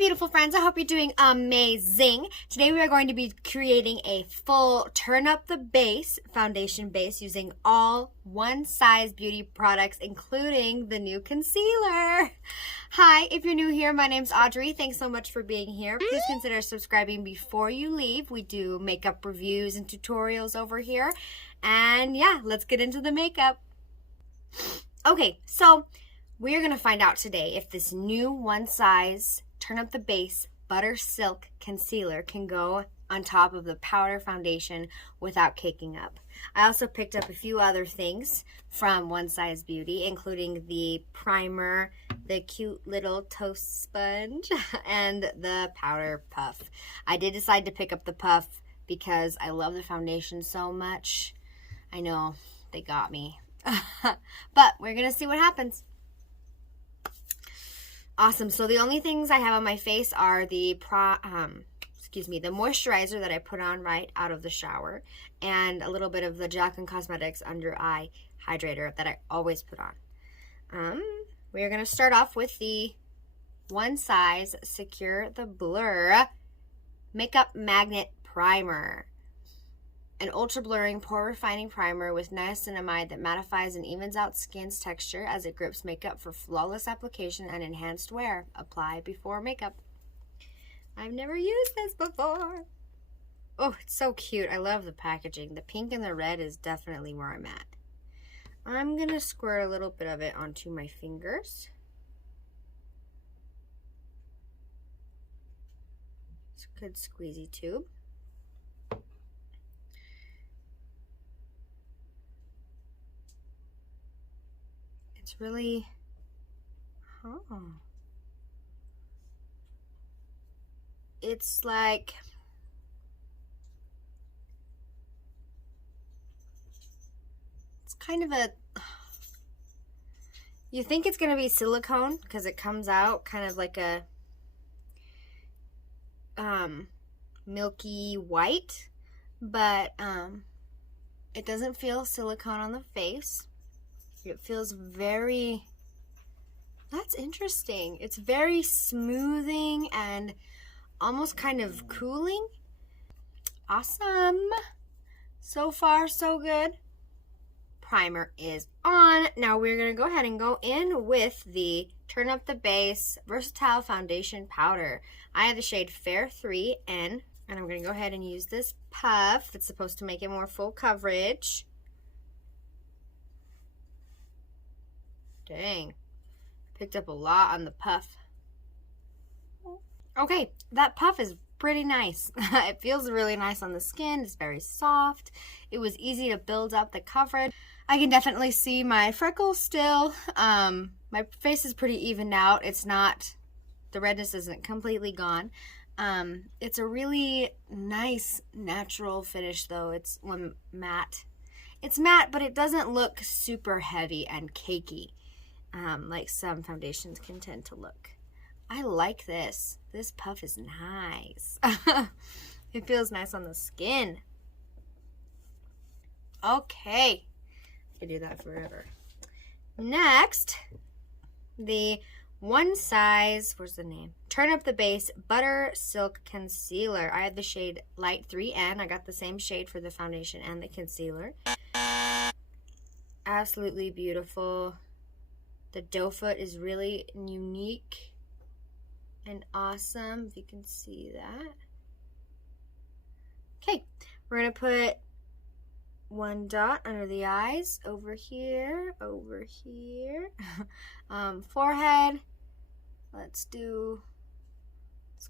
beautiful friends. I hope you're doing amazing. Today we are going to be creating a full turn up the base foundation base using all One Size Beauty products, including the new concealer. Hi, if you're new here, my name's Audrey. Thanks so much for being here. Please consider subscribing before you leave. We do makeup reviews and tutorials over here. And yeah, let's get into the makeup. Okay, so we're going to find out today if this new One Size Turn Up the Base Buttersilk Concealer can go on top of the powder foundation without caking up. I also picked up a few other things from One Size Beauty, including the primer, the cute little toast sponge, and the powder puff. I did decide to pick up the puff because I love the foundation so much. I know, they got me. But we're going to see what happens. Awesome. So the only things I have on my face are the moisturizer that I put on right out of the shower and a little bit of the Jaclyn Cosmetics Under Eye Hydrator that I always put on. We're going to start off with the One Size Secure the Blur Makeup Magnet Primer. An ultra blurring pore refining primer with niacinamide that mattifies and evens out skin's texture as it grips makeup for flawless application and enhanced wear. Apply before makeup. I've never used this before. Oh, it's so cute. I love the packaging. The pink and the red is definitely where I'm at. I'm going to squirt a little bit of it onto my fingers. It's a good squeezy tube. It's really, it's like, it's kind of a, you think it's going to be silicone because it comes out kind of like a milky white, but it doesn't feel silicone on the face. It feels very, that's interesting. It's very smoothing and almost kind of cooling. Awesome. So far, so good. Primer is on. Now we're going to go ahead and go in with the Turn Up the Base Versatile Foundation Powder. I have the shade Fair 3N, and I'm going to go ahead and use this puff. It's supposed to make it more full coverage. Dang, picked up a lot on the puff. Okay, that puff is pretty nice. It feels really nice on the skin. It's very soft. It was easy to build up the coverage. I can definitely see my freckles still. My face is pretty evened out. It's not, the redness isn't completely gone. It's a really nice natural finish though. It's matte. It's matte, but it doesn't look super heavy and cakey. Like some foundations can tend to look. I like this. This puff is nice. It feels nice on the skin. Okay. I can do that forever. Next, the One Size, where's the name? Turn Up the Base Buttersilk Concealer. I had the shade Light 3N. I got the same shade for the foundation and the concealer. Absolutely beautiful. The doe foot is really unique and awesome, if you can see that. Okay, we're going to put one dot under the eyes, over here, forehead. Let's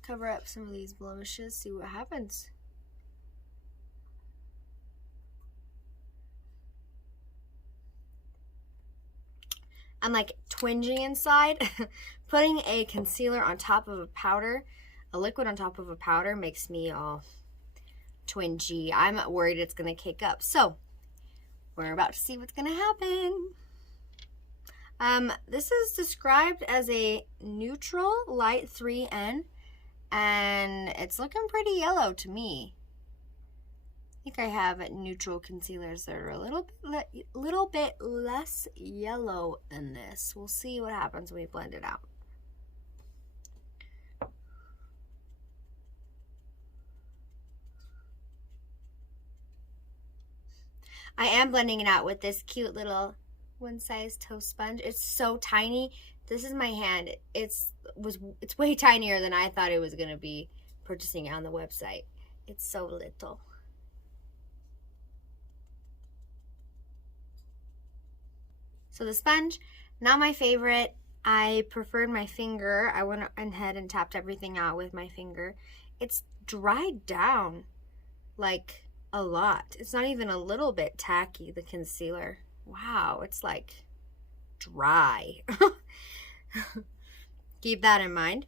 cover up some of these blemishes, see what happens. I'm like twinging inside. Putting a concealer on top of a powder, a liquid on top of a powder, makes me all twingy. I'm worried it's going to cake up. So we're about to see what's going to happen. This is described as a neutral light 3N, and it's looking pretty yellow to me. I think I have neutral concealers that are a little bit less yellow than this. We'll see what happens when we blend it out. I am blending it out with this cute little one-size toe sponge. It's so tiny. This is my hand. It's way tinier than I thought it was gonna be purchasing it on the website. It's so little. So the sponge, not my favorite. I preferred my finger. I went ahead and tapped everything out with my finger. It's dried down like a lot. It's not even a little bit tacky, the concealer. Wow, it's like dry. Keep that in mind.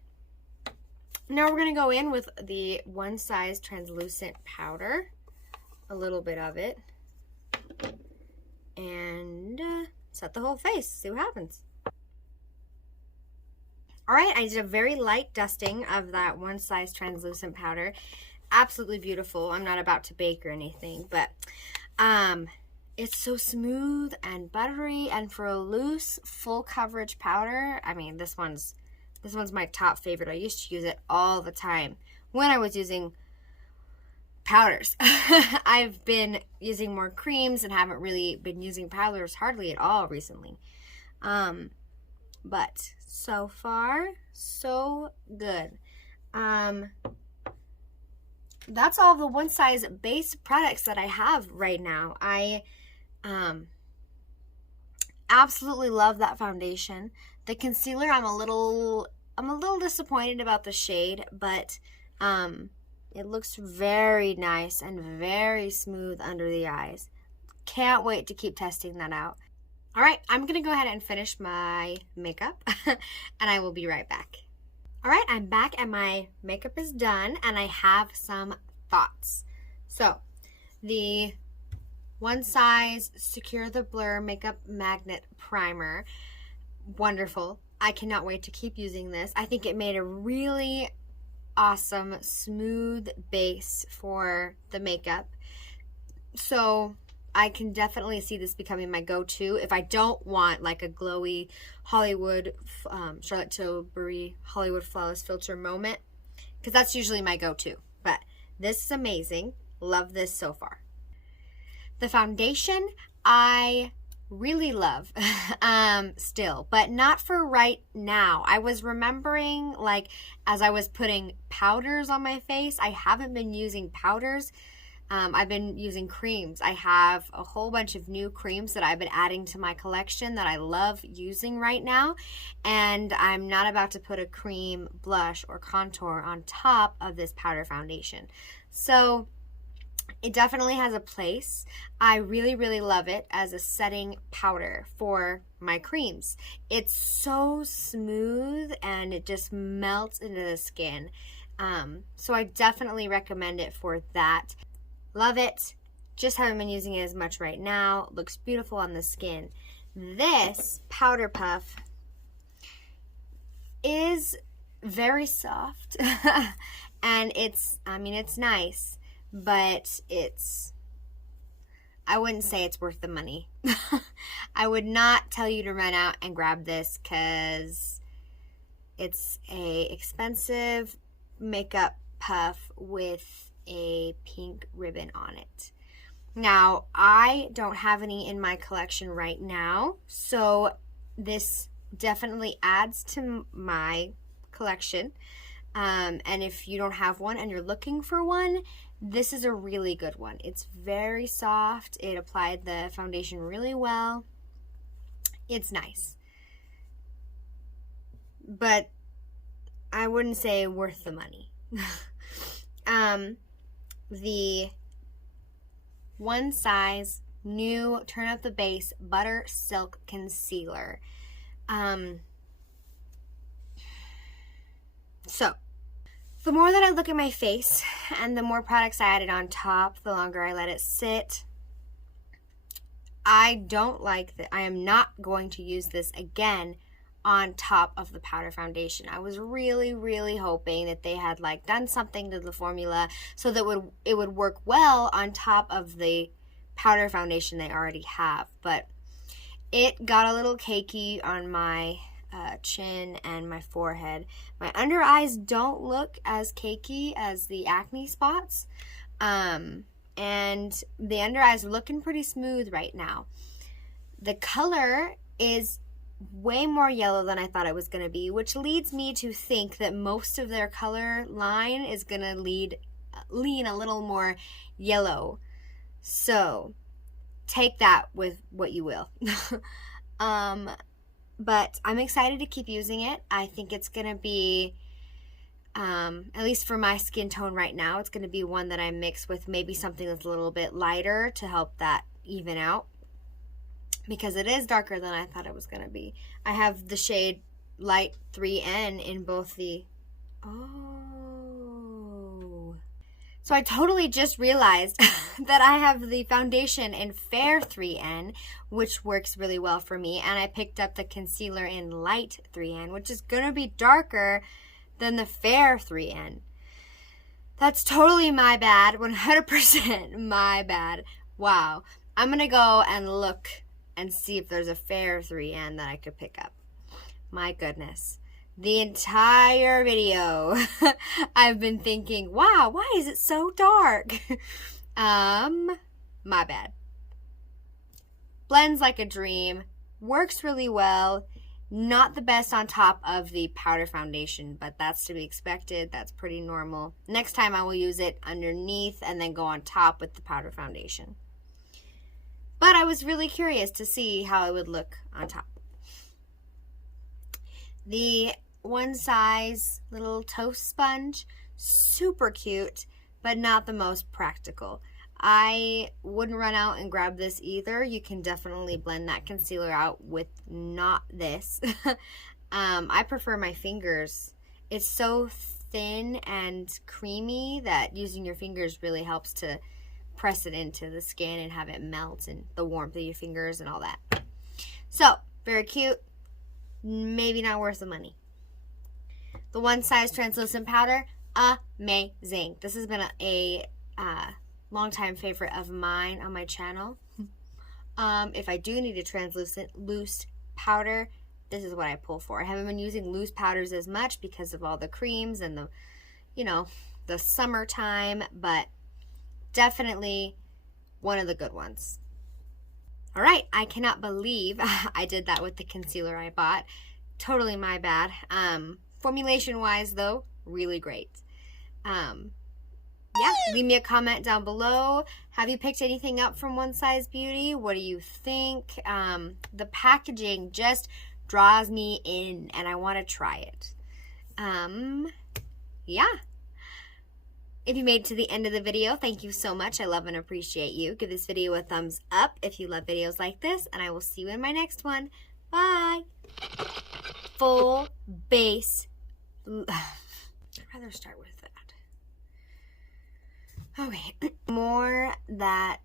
Now we're gonna go in with the one size translucent powder, a little bit of it, and set the whole face, see what happens. All right, I did a very light dusting of that one size translucent powder. Absolutely beautiful. I'm not about to bake or anything, but it's so smooth and buttery, and for a loose, full coverage powder, I mean, this one's my top favorite. I used to use it all the time when I was using powders. I've been using more creams and haven't really been using powders hardly at all recently. But so far, so good. That's all the one size base products that I have right now. I absolutely love that foundation. The concealer, I'm a little disappointed about the shade, but it looks very nice and very smooth under the eyes. Can't wait to keep testing that out. All right, I'm gonna go ahead and finish my makeup and I will be right back. All right, I'm back and my makeup is done and I have some thoughts. So, the one size Secure the Blur Makeup Magnet Primer, wonderful. I cannot wait to keep using this. I think it made a really awesome, smooth base for the makeup. So I can definitely see this becoming my go-to if I don't want like a glowy Hollywood, Charlotte Tilbury Hollywood Flawless Filter moment, because that's usually my go-to. But this is amazing. Love this so far. The foundation, I really love still, but not for right now. I was remembering, like, as I was putting powders on my face, I haven't been using powders. I've been using creams. I have a whole bunch of new creams that I've been adding to my collection that I love using right now, and I'm not about to put a cream, blush, or contour on top of this powder foundation. So it definitely has a place. I really, really love it as a setting powder for my creams. It's so smooth and it just melts into the skin. So I definitely recommend it for that. Love it. Just haven't been using it as much right now. Looks beautiful on the skin. This powder puff is very soft and it's nice, but I wouldn't say it's worth the money. I would not tell you to run out and grab this because it's a expensive makeup puff with a pink ribbon on it. Now, I don't have any in my collection right now, so this definitely adds to my collection. And if you don't have one and you're looking for one, this is a really good one. It's very soft. It applied the foundation really well. It's nice. But I wouldn't say worth the money. The one size new Turn Up the Base Buttersilk Concealer. So, the more that I look at my face and the more products I added on top, the longer I let it sit, I don't like that. I am not going to use this again on top of the powder foundation. I was really, really hoping that they had like done something to the formula so that it would work well on top of the powder foundation they already have. But it got a little cakey on my chin and my forehead. My under eyes don't look as cakey as the acne spots, and the under eyes are looking pretty smooth right now. The color is way more yellow than I thought it was going to be, which leads me to think that most of their color line is going to lean a little more yellow. So take that with what you will. But I'm excited to keep using it. I think it's going to be, at least for my skin tone right now, it's going to be one that I mix with maybe something that's a little bit lighter to help that even out, because it is darker than I thought it was going to be. I have the shade Light 3N in both the... Oh. So I totally just realized that I have the foundation in Fair 3N, which works really well for me, and I picked up the concealer in Light 3N, which is going to be darker than the Fair 3N. That's totally my bad, 100% my bad. Wow. I'm going to go and look and see if there's a Fair 3N that I could pick up. My goodness. The entire video I've been thinking, wow, why is it so dark? My bad. Blends like a dream. Works really well. Not the best on top of the powder foundation, but that's to be expected. That's pretty normal. Next time I will use it underneath and then go on top with the powder foundation. But I was really curious to see how it would look on top. The one size little toast sponge, super cute, but not the most practical. I wouldn't run out and grab this either. You can definitely blend that concealer out with not this. I prefer my fingers. It's so thin and creamy that using your fingers really helps to press it into the skin and have it melt and the warmth of your fingers and all that. So, very cute. Maybe not worth the money. The one size translucent powder, amazing. This has been a long-time favorite of mine on my channel. If I do need a translucent loose powder, this is what I pull for. I haven't been using loose powders as much because of all the creams and the, the summertime, but definitely one of the good ones. All right, I cannot believe I did that with the concealer I bought. Totally my bad. Formulation-wise, though, really great. Yeah, leave me a comment down below. Have you picked anything up from One Size Beauty? What do you think? The packaging just draws me in, and I want to try it. Yeah. If you made it to the end of the video, thank you so much. I love and appreciate you. Give this video a thumbs up if you love videos like this, and I will see you in my next one. Bye. Full base. I'd rather start with that. Okay. More that...